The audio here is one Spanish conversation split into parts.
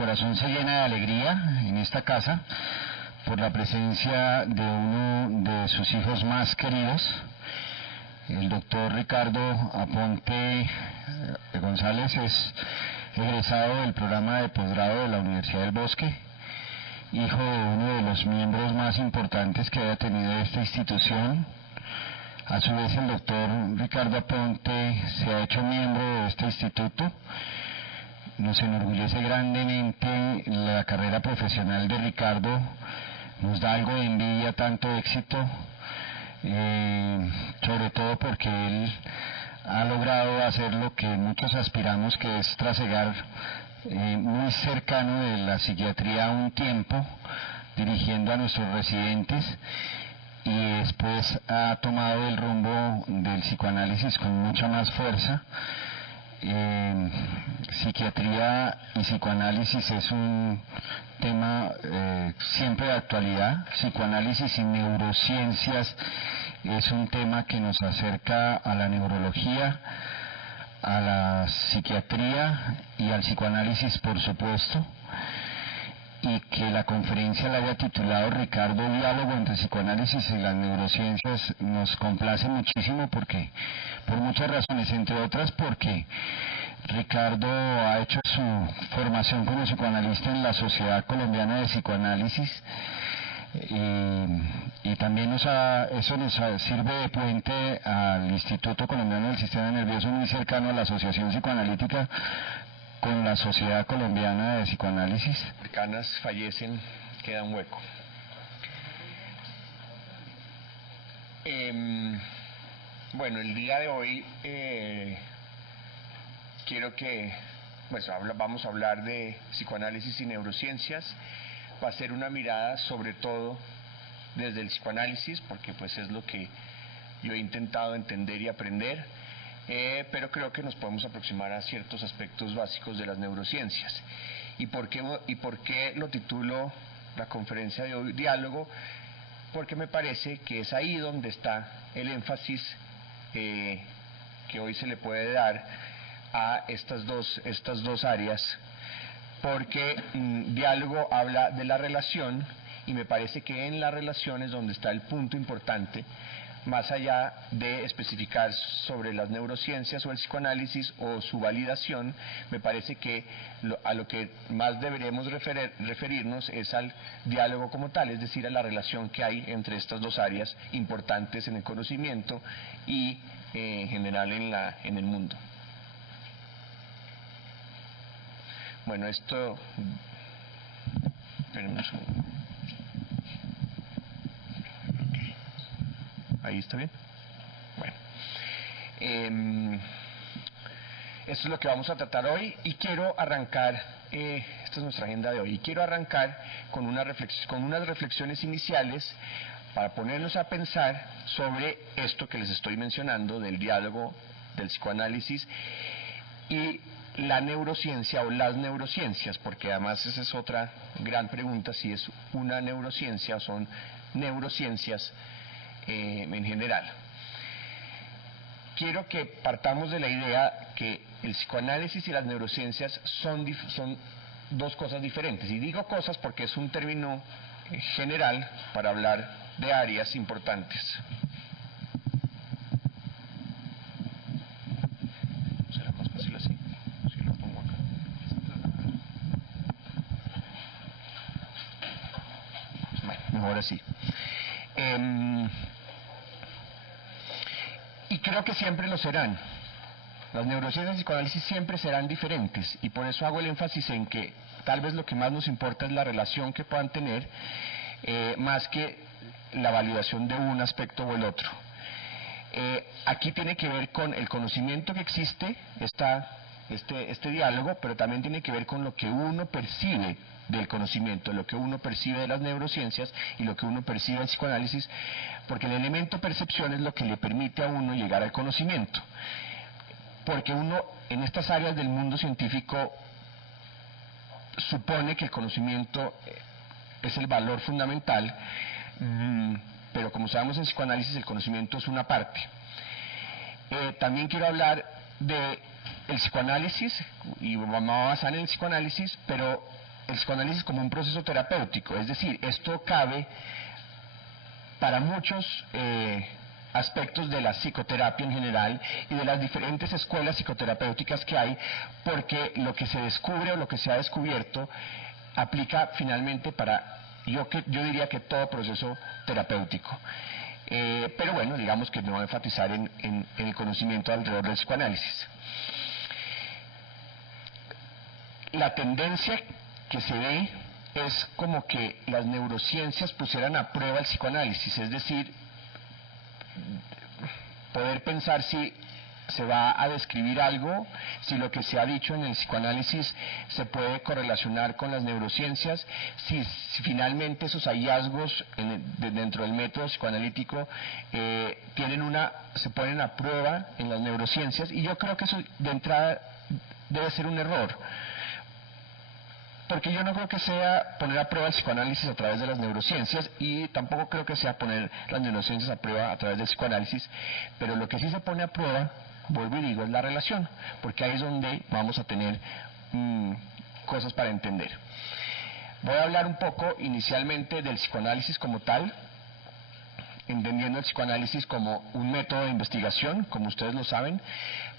corazón se llena de alegría en esta casa por la presencia de uno de sus hijos más queridos, el doctor Ricardo Aponte González. Es egresado del programa de posgrado de la Universidad del Bosque, hijo de uno de los miembros más importantes que haya tenido esta institución. A su vez, el doctor Ricardo Aponte se ha hecho miembro de este instituto. Nos enorgullece grandemente la carrera profesional de Ricardo, nos da algo de envidia, tanto éxito, sobre todo porque él ha logrado hacer lo que muchos aspiramos, que es trasegar muy cercano de la psiquiatría un tiempo, dirigiendo a nuestros residentes, y después ha tomado el rumbo del psicoanálisis con mucha más fuerza. Psiquiatría y psicoanálisis es un tema siempre de actualidad. Psicoanálisis y neurociencias es un tema que nos acerca a la neurología, a la psiquiatría y al psicoanálisis, por supuesto. Y que la conferencia la haya titulado Ricardo, diálogo entre psicoanálisis y las neurociencias, nos complace muchísimo, porque por muchas razones, entre otras porque Ricardo ha hecho su formación como psicoanalista en la Sociedad Colombiana de Psicoanálisis, y también eso nos sirve de puente al Instituto Colombiano del Sistema Nervioso, muy cercano a la Asociación Psicoanalítica con la Sociedad Colombiana de Psicoanálisis. Canas fallecen, queda un hueco. Bueno, el día de hoy quiero que, vamos a hablar de psicoanálisis y neurociencias. Va a ser una mirada sobre todo desde el psicoanálisis, porque pues es lo que yo he intentado entender y aprender. Pero creo que nos podemos aproximar a ciertos aspectos básicos de las neurociencias. ¿Y por qué lo titulo la conferencia de hoy Diálogo? Porque me parece que es ahí donde está el énfasis que hoy se le puede dar a estas dos áreas, porque diálogo habla de la relación, y me parece que en la relación es donde está el punto importante, más allá de especificar sobre las neurociencias o el psicoanálisis o su validación. Me parece que a lo que más deberemos referirnos es al diálogo como tal, es decir, a la relación que hay entre estas dos áreas importantes en el conocimiento y en general en el mundo. Bueno, esto... Espérenme un segundo. ¿Ahí está bien? Bueno, esto es lo que vamos a tratar hoy, y quiero arrancar, esta es nuestra agenda de hoy, y quiero arrancar con unas reflexiones iniciales para ponernos a pensar sobre esto que les estoy mencionando, del diálogo, del psicoanálisis y la neurociencia o las neurociencias, porque además esa es otra gran pregunta, si es una neurociencia o son neurociencias en general. Quiero que partamos de la idea que el psicoanálisis y las neurociencias son dos cosas diferentes, y digo cosas porque es un término general para hablar de áreas importantes. ¿Será más fácil así? Si lo pongo acá. Bueno, mejor así. Y creo que siempre lo serán. Las neurociencias y psicoanálisis siempre serán diferentes, y por eso hago el énfasis en que tal vez lo que más nos importa es la relación que puedan tener, más que la validación de un aspecto o el otro. Aquí tiene que ver con el conocimiento que existe, este diálogo, pero también tiene que ver con lo que uno percibe del conocimiento, lo que uno percibe de las neurociencias y lo que uno percibe del psicoanálisis, porque el elemento percepción es lo que le permite a uno llegar al conocimiento, porque uno en estas áreas del mundo científico supone que el conocimiento es el valor fundamental, pero como sabemos en psicoanálisis el conocimiento es una parte. También quiero hablar de el psicoanálisis, y vamos a basar en el psicoanálisis, pero el psicoanálisis como un proceso terapéutico, es decir, esto cabe para muchos aspectos de la psicoterapia en general y de las diferentes escuelas psicoterapéuticas que hay, porque lo que se descubre o lo que se ha descubierto aplica finalmente para, yo diría que todo proceso terapéutico. Pero bueno, digamos que me voy a enfatizar en el conocimiento alrededor del psicoanálisis. La tendencia que se ve es como que las neurociencias pusieran a prueba el psicoanálisis, es decir, poder pensar si se va a describir algo, si lo que se ha dicho en el psicoanálisis se puede correlacionar con las neurociencias, si finalmente esos hallazgos dentro del método psicoanalítico se ponen a prueba en las neurociencias, y yo creo que eso de entrada debe ser un error. Porque yo no creo que sea poner a prueba el psicoanálisis a través de las neurociencias, y tampoco creo que sea poner las neurociencias a prueba a través del psicoanálisis, pero lo que sí se pone a prueba, vuelvo y digo, es la relación, porque ahí es donde vamos a tener cosas para entender. Voy a hablar un poco inicialmente del psicoanálisis como tal, entendiendo el psicoanálisis como un método de investigación, como ustedes lo saben,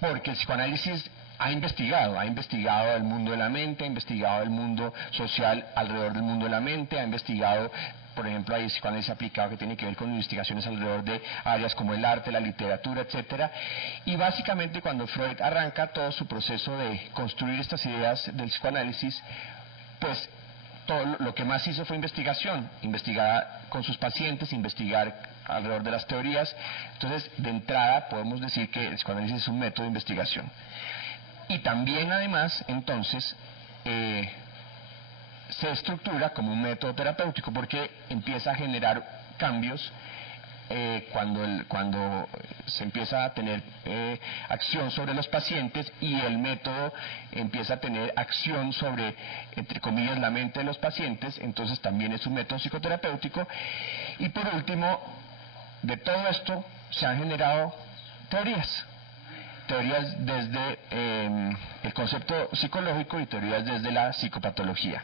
porque el psicoanálisis ha investigado el mundo de la mente, ha investigado el mundo social alrededor del mundo de la mente, ha investigado, por ejemplo, hay psicoanálisis aplicado que tiene que ver con investigaciones alrededor de áreas como el arte, la literatura, etcétera. Y básicamente cuando Freud arranca todo su proceso de construir estas ideas del psicoanálisis, pues todo lo que más hizo fue investigación, investigar con sus pacientes, investigar alrededor de las teorías. Entonces, de entrada podemos decir que el psicoanálisis es un método de investigación. Y también, además, entonces, se estructura como un método terapéutico, porque empieza a generar cambios cuando se empieza a tener acción sobre los pacientes, y el método empieza a tener acción sobre, entre comillas, la mente de los pacientes. Entonces también es un método psicoterapéutico. Y por último, de todo esto se han generado teorías desde el concepto psicológico y teorías desde la psicopatología,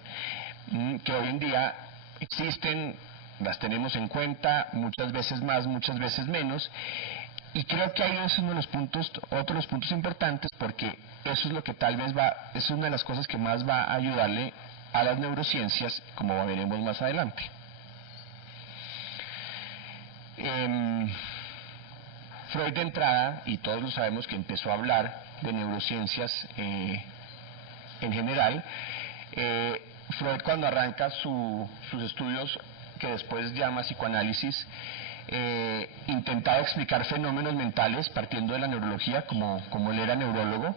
que hoy en día existen, las tenemos en cuenta, muchas veces más, muchas veces menos, y creo que ahí es uno de los puntos, otro de los puntos importantes, porque eso es lo que tal vez es una de las cosas que más va a ayudarle a las neurociencias, como veremos más adelante. Freud, de entrada, y todos lo sabemos, que empezó a hablar de neurociencias en general. Freud, cuando arranca sus estudios, que después llama psicoanálisis, intentaba explicar fenómenos mentales partiendo de la neurología, como él era neurólogo.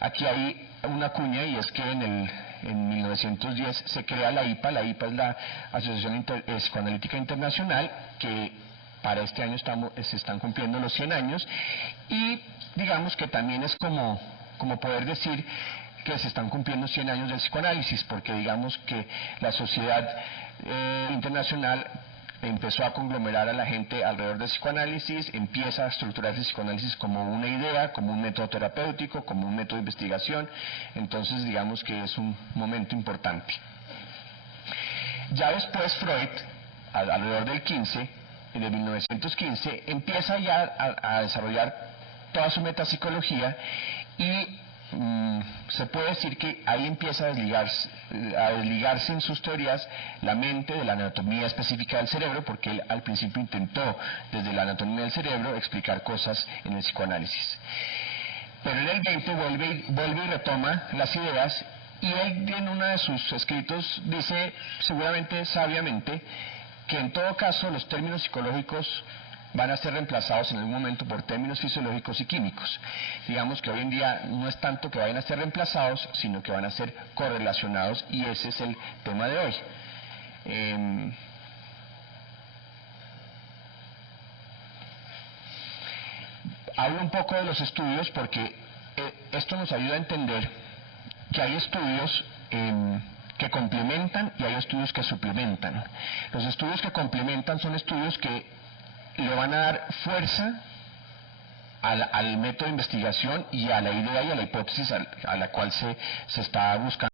Aquí hay una cuña, y es que en 1910 se crea la IPA. La IPA es la Asociación Psicoanalítica Internacional, que para este año se están cumpliendo los 100 años, y digamos que también es como poder decir que se están cumpliendo 100 años del psicoanálisis, porque digamos que la sociedad internacional empezó a conglomerar a la gente alrededor del psicoanálisis, empieza a estructurar el psicoanálisis como una idea, como un método terapéutico, como un método de investigación. Entonces digamos que es un momento importante. Ya después Freud, alrededor de 1915, empieza ya a desarrollar toda su metapsicología, y se puede decir que ahí empieza a desligarse en sus teorías la mente de la anatomía específica del cerebro, porque él al principio intentó desde la anatomía del cerebro explicar cosas en el psicoanálisis. Pero en el 20 vuelve y retoma las ideas, y él en uno de sus escritos dice, seguramente sabiamente, que en todo caso los términos psicológicos van a ser reemplazados en algún momento por términos fisiológicos y químicos. Digamos que hoy en día no es tanto que vayan a ser reemplazados, sino que van a ser correlacionados, y ese es el tema de hoy. Hablo un poco de los estudios, porque esto nos ayuda a entender que hay estudios que complementan y hay estudios que suplementan. Los estudios que complementan son estudios que le van a dar fuerza al método de investigación y a la idea y a la hipótesis a la cual se está buscando